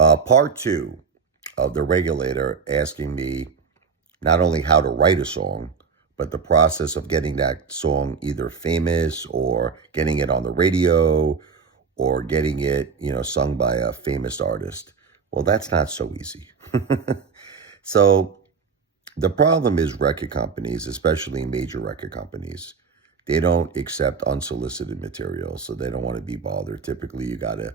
Part two of the Regulator asking me not only how to write a song, but the process of getting that song either famous or getting it on the radio or getting it, sung by a famous artist. Well, that's not so easy. So the problem is record companies, especially major record companies, they don't accept unsolicited material, so they don't want to be bothered. Typically, you got to,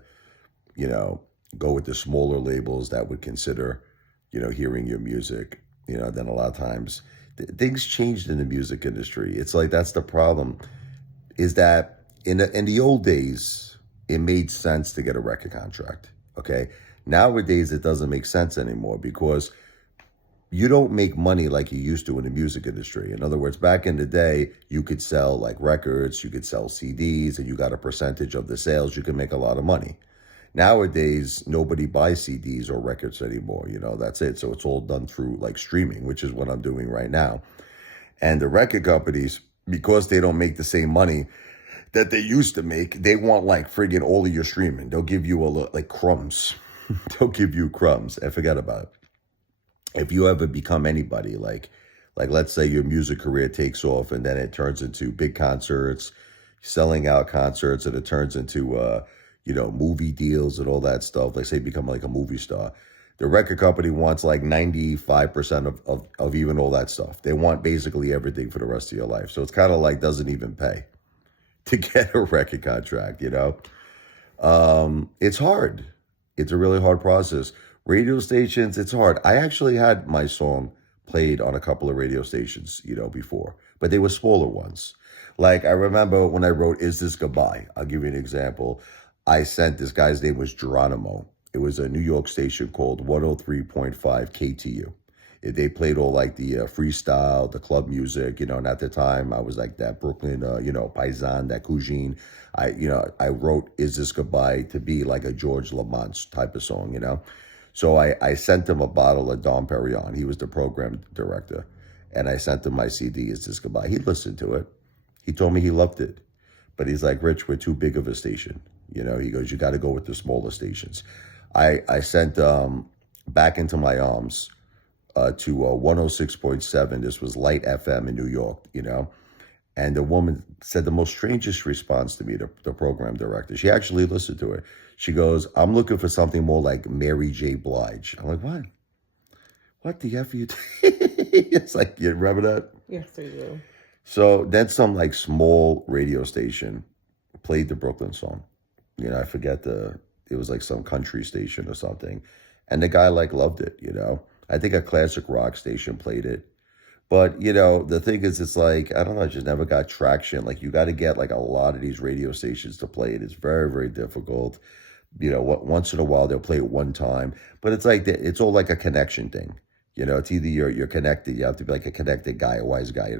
you know, go with the smaller labels that would consider, hearing your music. Then a lot of times things changed in the music industry. It's like that's the problem. Is that in the old days, it made sense to get a record contract. Okay, nowadays it doesn't make sense anymore because you don't make money like you used to in the music industry. In other words, back in the day, you could sell like records, you could sell CDs, and you got a percentage of the sales. You can make a lot of money. Nowadays, nobody buys CDs or records anymore. That's it. So it's all done through like streaming, which is what I'm doing right now. And the record companies, because they don't make the same money that they used to make, they want like friggin' all of your streaming. They'll give you like crumbs. They'll give you crumbs and forget about it. If you ever become anybody, like let's say your music career takes off and then it turns into big concerts, selling out concerts, and it turns into movie deals and all that stuff. Like say become like a movie star. The record company wants like 95% of even all that stuff. They want basically everything for the rest of your life. So it's kind of like doesn't even pay to get a record contract. It's hard. It's a really hard process. Radio stations, it's hard. I actually had my song played on a couple of radio stations, before, but they were smaller ones. Like I remember when I wrote Is This Goodbye? I'll give you an example. I sent this guy's name was Geronimo. It was a New York station called 103.5 KTU. They played all like the freestyle, the club music, and at the time I was like that Brooklyn, paisan, that cuisine. I wrote Is This Goodbye to be like a George Lamont type of song. So I sent him a bottle of Dom Perignon. He was the program director. And I sent him my CD, Is This Goodbye? He listened to it. He told me he loved it. But he's like, Rich, we're too big of a station. He goes, you got to go with the smaller stations. I sent Back Into My Arms to 106.7. This was Light FM in New York, And the woman said the most strangest response to me, the program director. She actually listened to it. She goes, I'm looking for something more like Mary J. Blige. I'm like, what? What the F are you It's like, you remember that? Yes, I do. So then some like small radio station played the Brooklyn song. I forget it was like some country station or something. And the guy like loved it, I think a classic rock station played it. But, the thing is, it's like, I don't know, it just never got traction. Like, you got to get, like, a lot of these radio stations to play it. It's very, very difficult. Once in a while, they'll play it one time. But it's like, it's all like a connection thing. It's either you're connected. You have to be like a connected guy, a wise guy,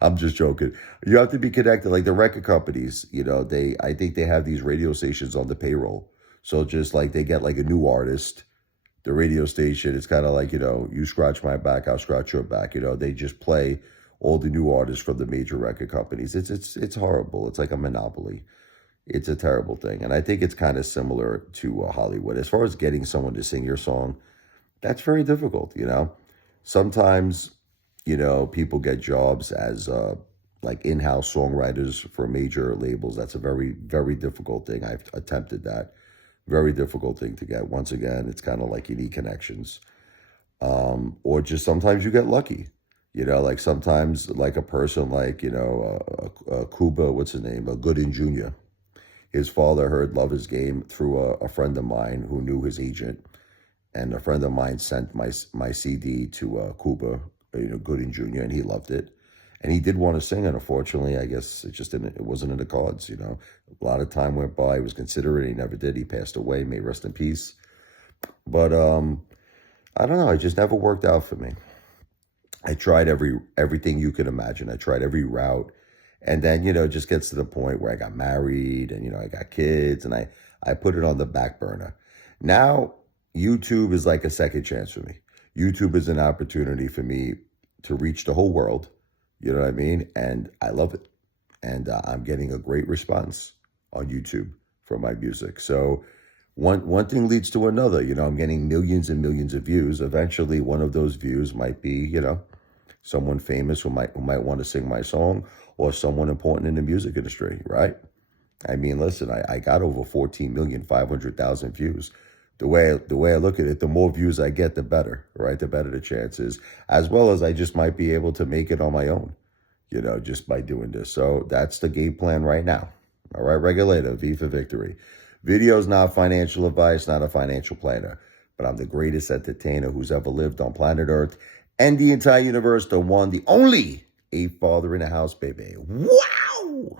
I'm just joking. You have to be connected. Like the record companies, I think they have these radio stations on the payroll. So just like they get like a new artist, the radio station, it's kind of like, you scratch my back, I'll scratch your back. They just play all the new artists from the major record companies. It's horrible. It's like a monopoly. It's a terrible thing. And I think it's kind of similar to Hollywood. As far as getting someone to sing your song, that's very difficult, Sometimes, people get jobs as like in-house songwriters for major labels. That's a very, very difficult thing. I've attempted that. Very difficult thing to get. Once again, it's kind of like you need connections. Or just sometimes you get lucky. Like sometimes like a person like, Cuba, what's his name? Gooden Jr. His father heard Love His Game through a friend of mine who knew his agent. And a friend of mine sent my CD to Cuba, Gooden Jr., and he loved it. And he did want to sing it. Unfortunately, I guess it wasn't in the cards, A lot of time went by. He was considering it. He never did. He passed away. May rest in peace. But I don't know. It just never worked out for me. I tried everything you could imagine. I tried every route. And then, it just gets to the point where I got married and, I got kids and I put it on the back burner. Now, YouTube is like a second chance for me. YouTube is an opportunity for me to reach the whole world. You know what I mean? And I love it. And I'm getting a great response on YouTube for my music. So one thing leads to another. I'm getting millions and millions of views. Eventually, one of those views might be, someone famous who might want to sing my song, or someone important in the music industry, right? I mean, listen, I got over 14,500,000 views. The way I look at it, the more views I get, the better, right? The better the chances, as well as I just might be able to make it on my own, just by doing this. So that's the game plan right now. All right, Regulator, V for victory. Video's not financial advice, not a financial planner, but I'm the greatest entertainer who's ever lived on planet Earth and the entire universe, the one, the only Apefather in the house, baby. Wow!